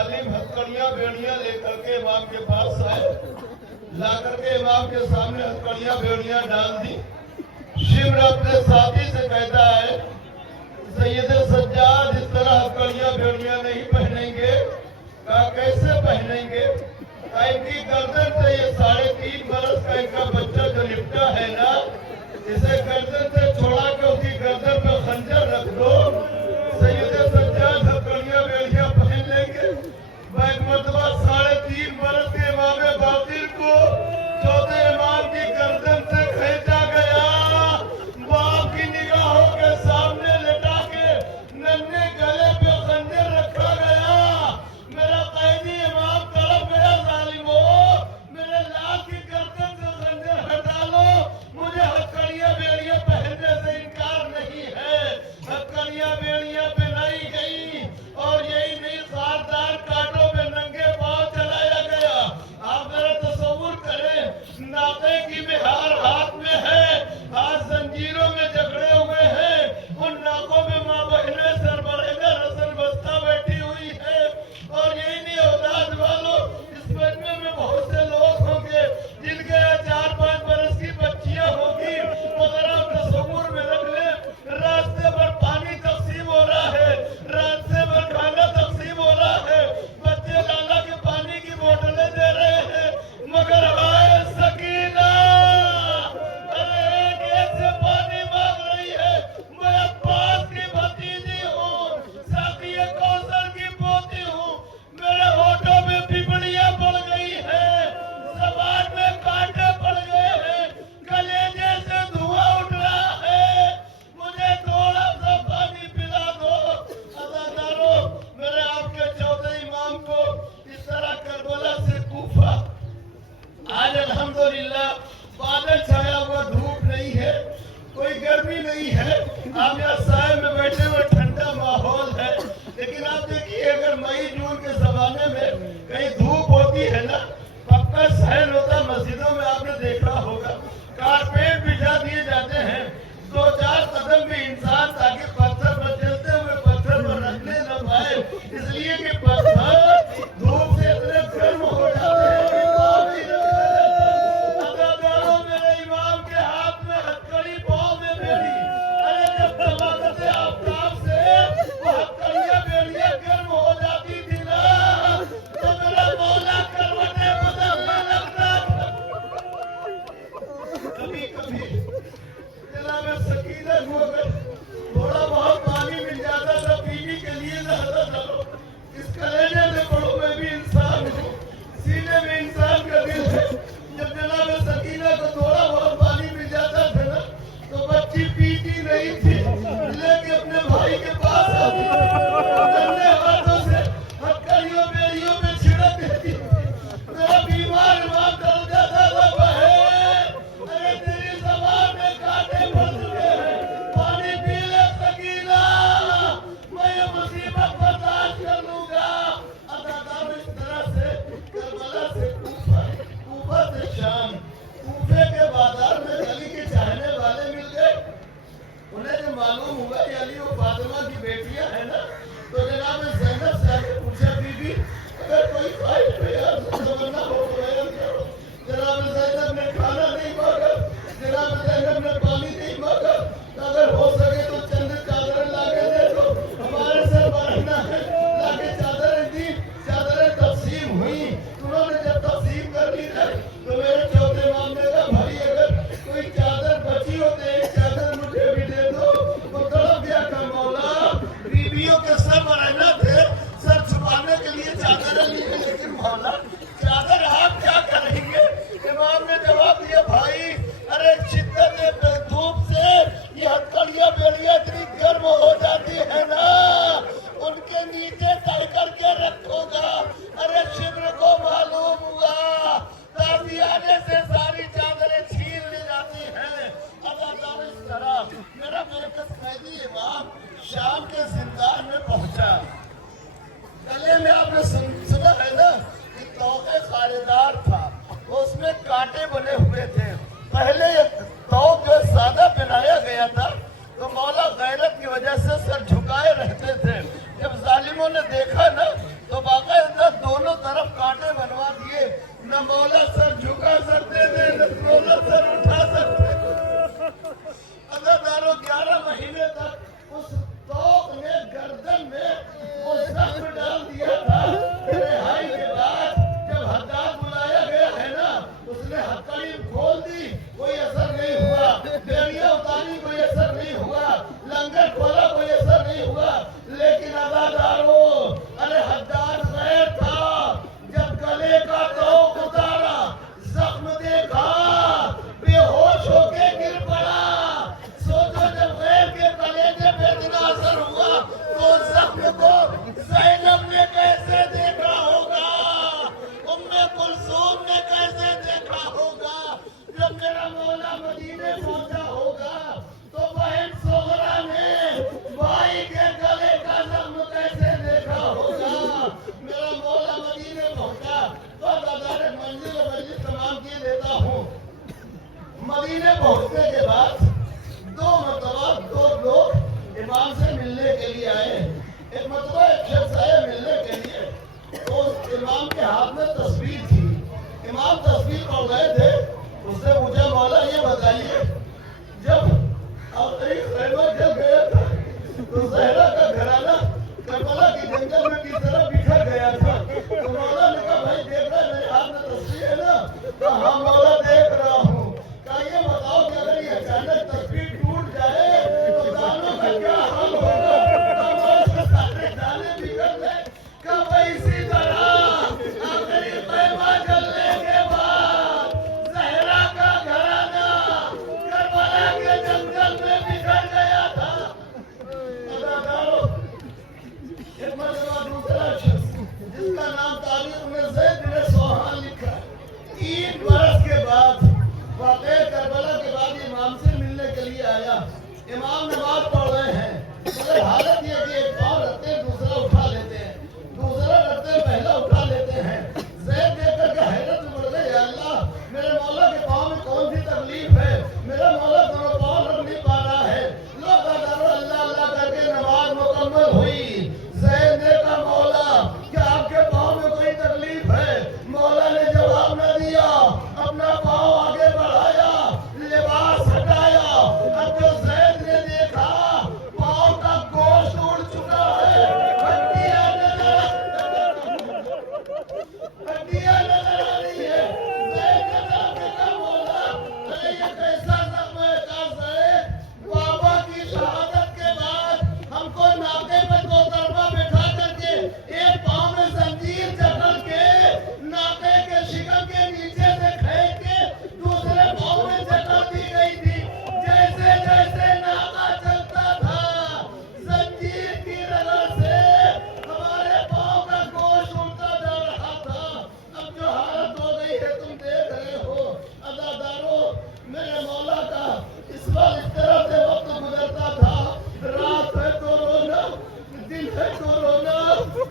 जालिम हथकड़ियां बेड़ियां लेकर के इमाम के पास आए, ला करके इमाम के सामने हथकड़ियां बेड़ियां डाल दी। शिम्र अपने साथी से कहता है, सैयद सज्जाद इस तरह हथकड़ियां बेड़ियां नहीं पहनेंगे। कहा कैसे पहनेंगे? इनकी गर्दन से ये 3.5 बरस का इनका बच्चा जो लिपटा है ना, इसे गर्दन से छोड़ा के उसकी गर्दन पे खंजर रख दो, सैयद सज्जाद हथकड़ियां बेड़ियां पहन लेंगे। एक मरतबा 3.5 बरस के इमाम बाकिर को चौथे इमाम की गर्दन से खींचा गया, बाप की निगाहों के सामने लेटा के नन्हे गले पे खंजर रखा गया। मेरा कैदी इमाम तड़प गया, जालिमो मेरे लाल की गर्दन से खंजर हटा लो, मुझे हथकड़ियां बेड़ियां पहनने से इनकार नहीं है। हथकड़ियां बेड़ियां पहनाई गई और यही नहीं, खारदार कांटों में नंगे पांव चलाया गया। आप जरा तसव्वुर करें, नाके की बिहार हाथ में है, हाथ जंजीरों में जकड़े हुए हैं, उन नाकों में माँ बहने सरबराह रसन बस्ता बैठी हुई है। और यही नहीं, औलाद वालों, इस मजमे में बहुत से लोग होंगे जिनके 4-5 बरस की बच्चियां होगी। मगर आप तसव्वुर में रख लें, रास्ते पर पानी तकसीम हो रहा है, रास्ते पर खाना तकसीम हो रहा है, बच्चे लाला के पानी की बोतलें दे रहे हैं, मगर आए सकीना अरे एक से पानी मांग रही है। मैं अब्बास की भतीजी हूँ, साकिए कौसर की पोती हूँ, मेरे होठों में पिपड़ियां पड़ गई है, जबान में कांटे पड़ गए हैं, कलेजे से धुआं उठ रहा है, मुझे थोड़ा सा पानी पिला दो। अदाकारों, मेरे आपके चौथे इमाम को इस तरह करबला से कूफा, आज अल्हम्दुलिल्लाह बादल छाया हुआ, धूप नहीं है, कोई गर्मी नहीं है, आप यहाँ साए में बैठे हुए, ठंडा माहौल है। लेकिन आप देखिए, अगर मई जून के जमाने में कहीं धूप होती है ना, पक्का सहन होता। मस्जिदों में आपने देखा होगा, कारपेट बिछा दिए जाते हैं, 2-4 कदम भी इंसान ताकि पत्थर पर चलते हुए पत्थर पर रखने न पाए, इसलिए कि पत्थर धूप से इतने गर्म हो जाते हैं कि पाँव नहीं रखा जाता। अदाकारों, मेरे इमाम के हाथ में हथकड़ी, पाँव में बेड़ी, अरे जब तमाकते आफ्ताब से वो हथकड़ियां बेड़ियां गर्म हो जाती थी ना, तो मेरा मौला करवटें बदलने लगता था। कभी कभी जनाब सकीना को अगर थोड़ा बहुत पानी मिल जाता था पीने के लिए, नहाता था। इस कलेजे में पड़ो, मैं भी इंसान हूँ, सीने में इंसान का दिल है। जब जनाब सकीना को थोड़ा बहुत पानी मिल जाता था ना, तो बच्ची पीती नहीं थी, लेके अपने भाई के पास आती, नन्हे हाथों से हथकड़ियों बेड़ियों में छिड़क देती। मेरा बीमार इमाम डर जाता था, अरे तेरी ज़बान में कांटे फंस चुके हैं, पानी पी ले सकीना, मैं ये मुसीबत बर्दाश्त कर लूंगा। अदाकारों, इस तरह से करबला से कूफा, कूफा से शाम, कूफे के बाजार में अली के चाहने वाले मिल गए। उन्हें जब मालूम हुआ कि अली और फातिमा की बेटियां हैं ना, तो जनाब ज़ैनब से आके पूछा, बीबी अगर कोई ख्वाहिश पे यार तमन्ना हो तो बयान करो। जनाब ज़ैनब ने खाना नहीं मांगा, जनाब ज़ैनब ने पानी नहीं मांगा, अगर हो सके तो चंद चादरें लाके दे दो, हमारे सर बढ़ना है। लाके चादरें दी, चादरें तकसीम हुई। उन्होंने जब तकसीम कर ली है, तो मेरे चौथे इमाम ने कहा, भाई अगर कोई चादर बची हो तो एक चादर मुझे भी दे दो। वो तड़प गया था, मौला बीवियों के सर बढ़ना थे, सर छुपाने के लिए चादरें ली, लेकिन मौला चादर आप क्या करेंगे? इमाम ने जवाब दिया, भाई अरे शिद्दत धूप से ये हथकड़ियां बेड़ियां इतनी गर्म हो जाती है ना, उनके नीचे तय करके रखोगा। अरे शिब्र को मालूम हुआ, ताजियाने से सारी चादरें छीन ली जाती हैं। अदाकार, इस तरह मेरा बेकस कैदी इमाम शाम के जिंदान में पहुंचा। गले में आपने सुना है ना कि तौके खारेदार था, उसमें कांटे बने हुए थे। पहले ये तौक जो सादा पहनाया गया था, तो मौला गैरत की वजह से सर झुकाए रहते थे। जब जालिमों ने देखा ना, तो बाकायदा مولا مدینے پہنچا ہوگا تو بہن سغرا نے بھائی کے گلے کا زخم کیسے دیکھا ہوگا؟ میرا مولا مدینے پہنچا تو دادار منزل و مجلس تمام کیے دیتا ہوں۔ مدینے پہنچنے کے بعد دو مرتبہ دو لوگ امام سے ملنے کے لیے آئے۔ ایک مرتبہ ایک شخص آئے ملنے کے لیے، تو امام کے ہاتھ میں تصویر تھی۔ امام تصویر پڑھ رہے تھے، اس نے پوچھا مولا یہ بتائیے جب آخری خیبر جب گیا تھا تو زہرا کا گھرانہ کربلا کی جنگل میں کس طرح بکھر گیا تھا؟ تو مولا نے کہا بھائی دیکھ رہا ہے میرے ہاتھ میں تصویر ہے نا؟ کہا ہاں مولا دیکھ رہا ہوں۔ کہا یہ بتاؤ کہ اگر یہ اچانک تصویر ٹوٹ جائے تو دانوں کا کیا حال ہوگا؟ کہا مولا اس کے سارے دانے بکھر گئے۔ کہا بھائی اسی طرح آخری خیمہ جلنے کے بعد زہرا کا گھرانہ کربلا کے جنگل میں بکھر گیا تھا۔ اداکاروں، ایک مرتبہ دوسرا شخص جس کا نام تاریخ میں زید بن سوہان لکھا ہے، 3 برس کے بعد واقعہ کربلا کے بعد امام سے ملنے کے لیے آیا۔ امام نماز پڑھ رہے ہیں، مگر حالت یہ کہ ایک پاؤں رکھتے ہیں دوسرا اٹھا لیتے ہیں، دوسرا رکھتے ہیں پہلا اٹھا لیتے ہیں۔ زید دیکھ کر کے حیرت میں پڑ گئے، یا اللہ میرے مولا کے پاؤں میں کون سی تکلیف ہے؟ میرا مولا دونوں پاؤں رکھ نہیں پا رہا ہے۔ لوگ اداروں اللہ اللہ کر کے نماز مکمل ہوئی۔ زید نے کہا مولا کیا آپ کے پاؤں میں کوئی تکلیف ہے؟ مولا نے جواب نہ دیا، اپنا پاؤں آگے بڑھایا، لباس ہٹایا۔ اب جو زید نے دیکھا پاؤں کا گوشت اڑ چکا ہے، ہڈیاں نظر آ رہی ہے۔ زید نے کہا مولا ارے یہ کیسا زخم ہے؟ کہا زید بابا کی شہادت کے بعد ہم کو ناکے پہ دو طرفہ بٹھا کر کے ایک پاؤں میں زنجیر جکڑ کے ناکے کے شکم کے نیچے سے کھینچ کے دوسرے پاؤں میں جکڑ دی گئی تھی۔ جیسے جیسے ناکا چلتا تھا زنجیر کی رگڑ سے ہمارے پاؤں کا گوشت اڑتا جا رہا تھا۔ اب جو حالت ہو گئی ہے تم دیکھ رہے ہو۔ اداداروں، میرے مولا کا اس بار اس طرح سے وقت گزرتا تھا، رات ہے تو رونا، دن ہے تو رونا،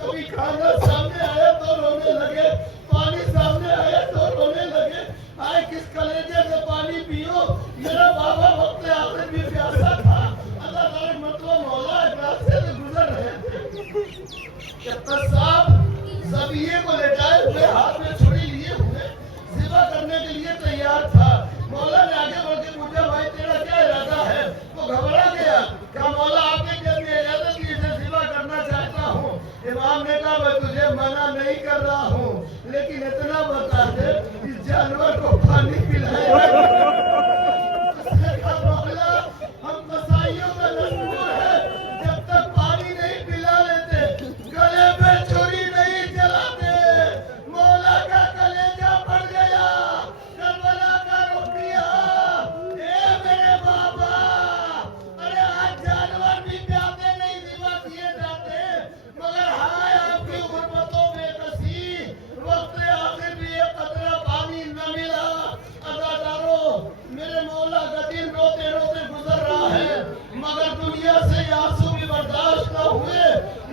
کبھی کھانا سامنے آیا تو رونے لگے، پانی سامنے آیا تو رونے لگے۔ آئے کس کلیجے سے پانی پیو، میرا بابا وقت آخر بھی پیاسا تھا۔ اللہ تعالیٰ مطلب مولا ایک راستے سے گزر رہے تھے، قصاب ذبیحے کو لٹائے ہوئے ہاتھ میں چھری لیے ہوئے ذبح کرنے کے لیے تیار تھا۔ مولا نے آگے بڑھ کے پوچھا بھائی تیرا کیا ارادہ ہے؟ وہ گھبرا گیا، کہا مولا آپ نے جب میں اجازت دی اسے ذبح کرنا چاہتا ہوں۔ امام نے کہا میں تجھے منع نہیں کر رہا ہوں، لیکن اتنا بتا دے اس جانور کو پانی پلائے۔ اس نے کہا مولا ہم قصائیوں کا دستور ہے جب تک پانی نہیں پلا لیتے گلے پہ چھری نہیں چلاتے۔ مولا کا کلیجہ پھٹ گیا، کربلا کا رخ کیا، اے میرے بابا ارے آج جانور بھی پیاتے نہیں ذبح کیے جاتے، مگر ہائے آپ کی غربتوں میں کسی وقت آخر بھی ایک قطرہ پانی نہ ملا۔ اداداروں، میرے مولا کا دن روتے روتے گزر رہا ہے، مگر دنیا سے یہ آنسو بھی برداشت نہ ہوئے،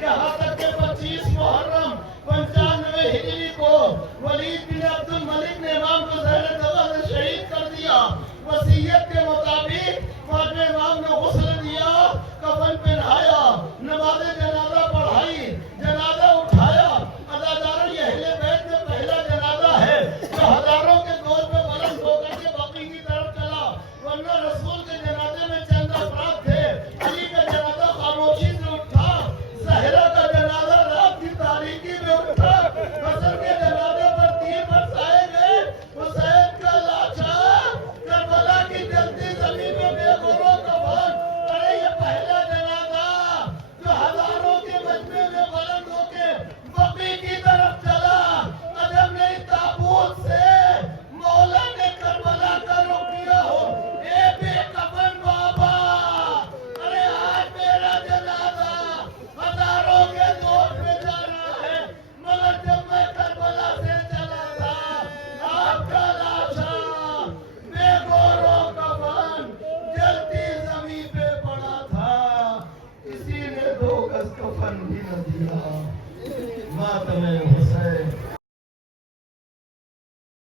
یہاں تک کہ 25 محرم 95 ہجری کو ولید بن عبد الملک نے امام کو زہر دغا سے شہید کر دیا۔ وصیت کے مطابق فاطمہ امام نے غسل دیا، کفن پہنایا، نماز جنازہ پڑھائی، جنازہ اٹھایا۔ اداداروں، یہ اہل بیت میں پہلا جنازہ ہے جو ہزاروں کے طور پہ بلند ہو کر کے باقی کی طرف چلا، ورنہ رسول کے جنازے میں چند افراد تھے۔ علی کا جنازہ خاموشی سے اٹھا، زہرا کا جنازہ رات کی تاریکی میں اٹھا، حسن کے جنازے پر تیر برسائے گئے، حسین کا لاشا کربلا کی کفن بھی نہ دیا، ماتم حسین